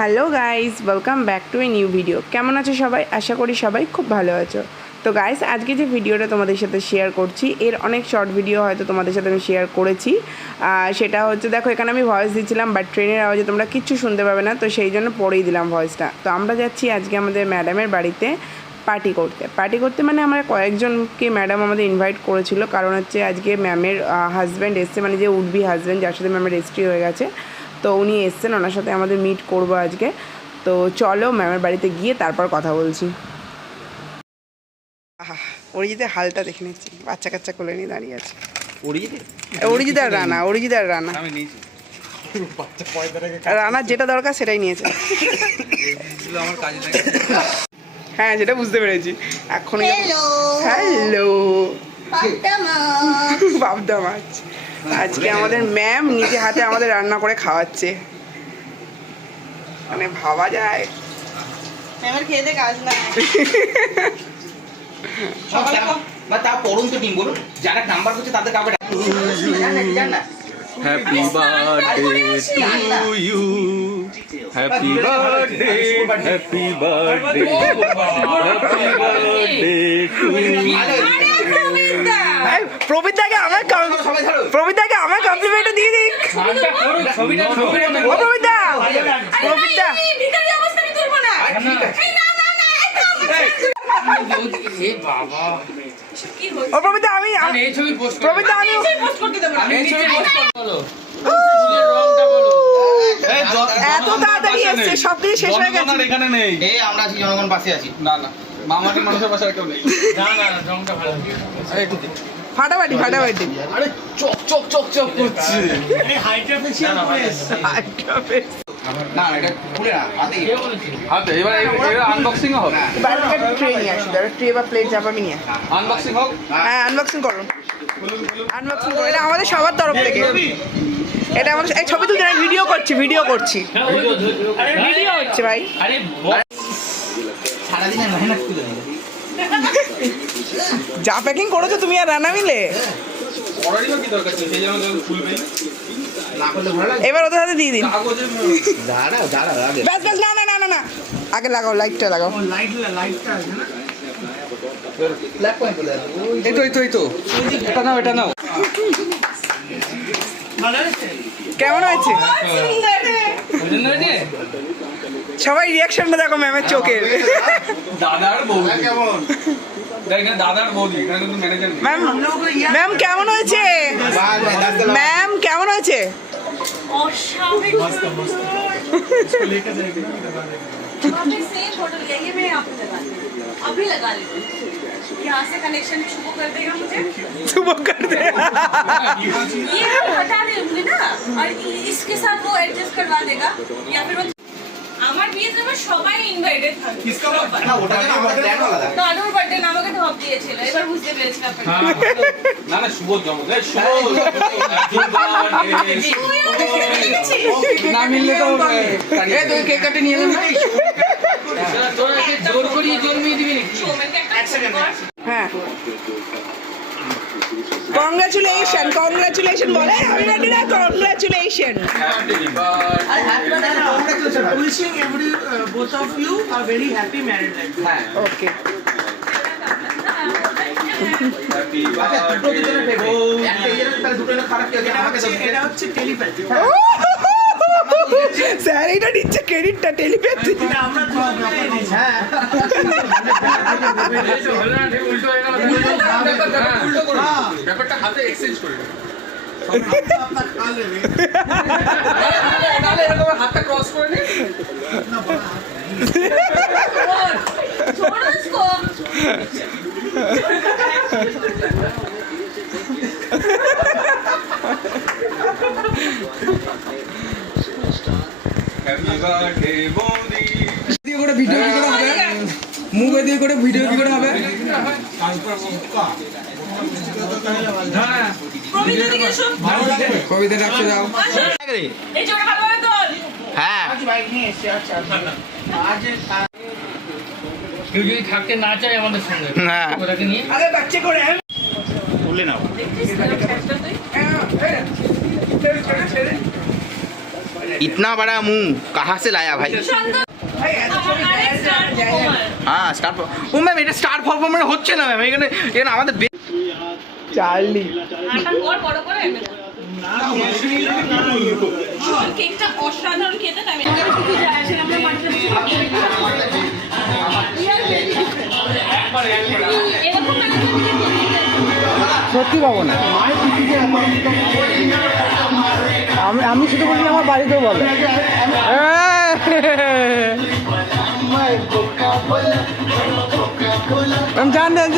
Hello guys welcome back to a new video কেমন আছো সবাই? আশা করি সবাই খুব ভালো আছো। তো গাইস, আজকে যে ভিডিওটা তোমাদের সাথে শেয়ার করছি, এর অনেক শর্ট ভিডিও হয়তো তোমাদের সাথে আমি শেয়ার করেছি। সেটা হচ্ছে, দেখো, এখানে আমি ভয়েস দিচ্ছিলাম বাট ট্রেনের আওয়াজে তোমরা কিচ্ছু শুনতে পাবে না, তো সেই জন্য পরেই দিলাম ভয়েসটা তো আমরা যাচ্ছি আজকে আমাদের ম্যাডামের বাড়িতে পার্টি করতে। পার্টি করতে মানে আমরা কয়েকজনকে ম্যাডাম আমাদের ইনভাইট করেছিল, কারণ হচ্ছে আজকে ম্যামের হাজব্যান্ড এসছে মানে যে উডবি হাজব্যান্ড যার সাথে ম্যামের রেজিস্ট্রি হয়ে গেছে। তো উনি এসছেন ওনার সাথে আমাদের মিট করব আজকে। তো চলো ম্যামের বাড়িতে গিয়ে তারপর কথা বলছি। আহা অরিজিতের হালটা দেখে নিচ্ছি। বাচ্চা কাচ্চা কোলে নিয়ে দাঁড়িয়ে আছে। অরিজিতার রানা অরিজিতার রানা। আমি রানার যেটা দরকার সেটাই নিয়েছে। ছিল আমার কাজে লাগে হ্যাঁ যেটা বুঝতে পেরেছি। এখন হ্যালো। বাবদা মাছ। আজকে আমাদের ম্যাম নিজে হাতে আমাদের রান্না করে খাওয়াচ্ছে। মানে ভাবা যায়। আমার খেয়ে দে কাজ না বা তা পড়ুন টিম বলুন। যারা নাম্বার করছে তাদের কাউকে জান না happy birthday to you happy birthday happy birthday happy birthday আমার সবাই আমার কমপ্লিমেন্ট দিয়ে দিক। ও না। না এ বাবা। ও প্রবীরদা আমি প্রবীরদা আমি পোস্ট করতে দেবো না এই ছবি পোস্ট করো এত তাড়াতাড়ি সব কিছু শেষ হয়ে গেছে। এখানে নেই। এই আমরা আছি জনগণ পাশে আছি। না না মামাটি মানুষের পাশে আর কেউ নেই। ফাটাফাটি ফাটাফাটি। আরে চক চক চক চক করছে। না না এটা খুলে না হাতে হাতে এবার এবার আনবক্সিং হোক বাইরে থেকে ট্রে নিয়ে আসি। দাঁড়া ট্রে বা প্লেট যা পাবি নিয়ে আনবক্সিং হোক হ্যাঁ আনবক্সিং করো। আনবক্সিং করো। এটা আমাদের সবার তরফ থেকে। এটা আমাদের এই ছবি তুলতে ভিডিও করছি ভিডিও করছি। ভিডিও হচ্ছে ভাই। যা প্যাকিং করেছ তুমি আর রানা মিলে? এবার ওদের হাতে দিয়ে দিন। ব্যাস ব্যাস না না না না না। আগে লাগাও লাইটটা লাগাও। এই তো এই তো এই তো। এটা নাও এটা নাও। কেমন হয়েছে? সবাই রিয়াকশনটা দেখো ম্যামের চোখের দাদার বৌদি। কেমন? দাদার ম্যানেজার নেই ম্যাম ম্যাম কেমন হয়েছে? ম্যাম কেমন হয়েছে? অস্বাভাবিক। आपने सेम फोटो लिया ये मैं यहाँ पे लगा ली अभी लगा लेती हूँ यहाँ से कनेक्शन शुरू कर देगा मुझे শুভ কর দে ये मैं हटा दूंगी ना और इसके साथ वो एडजस्ट करवा देगा या फिर वो আমার বিয়েতে আমার সবাই ইনভাইটেড থাকবে সবাই। না ওটা যেন আমাদের প্ল্যান আলাদা দাদুর বার্থডে আমাকে ঢপ দিয়েছিল এবার বুঝতে পেরেছি ব্যাপারটা না না শুভ জন্ম এই শুভ না মিললে তো এই তুমি কেক কাটে নিয়ে এলেন কংগ্রাচুলেশন কংগ্রাচুলেশন বলে আমি বার্থডে না congratulation wishing every both of you a very happy married হ্যাঁ। ওকে এটা হচ্ছে টেলিপ্যাথি স্যার এটা নিচ্ছে ক্রেডিটটা টেলিপ্যাথি ব্যাপারটা হাতে এক্সচেঞ্জ করে হাতটা ক্রস নে দিয়ে করে ভিডিও কি করে হবে? মুখে দিয়ে করে ভিডিও কি করে হবে? কবিতা রাখতে যাও। হ্যাঁ। কেউ যদি থাকতে না চায় আমাদের সঙ্গে। হ্যাঁ। ওটাকে নিয়ে। আরে বাচ্চা করে দেখছিস ছেলেটা তুই হ্যাঁ इतना बड़ा मुंह कहाँ से लाया भाई সুন্দর আরেক স্টার কুমার হ্যাঁ স্টার ও ম্যাম এটা স্টার পারফরমেন্স হচ্ছে না ম্যাম এখানে এখানে আমাদের বে- চার্লি আটা কর বড় করে এনে দাও। আমার কেকটা অসাধারণ খেতে না আমি কিছু যায় আসে না, আমরা বাড়িতে বসে খাবো। এরকম না যে তুমি যে খেতে সত্যি পাবো না আমি আমি শুধু বলি আমার বাড়িতেও বলে। জান জান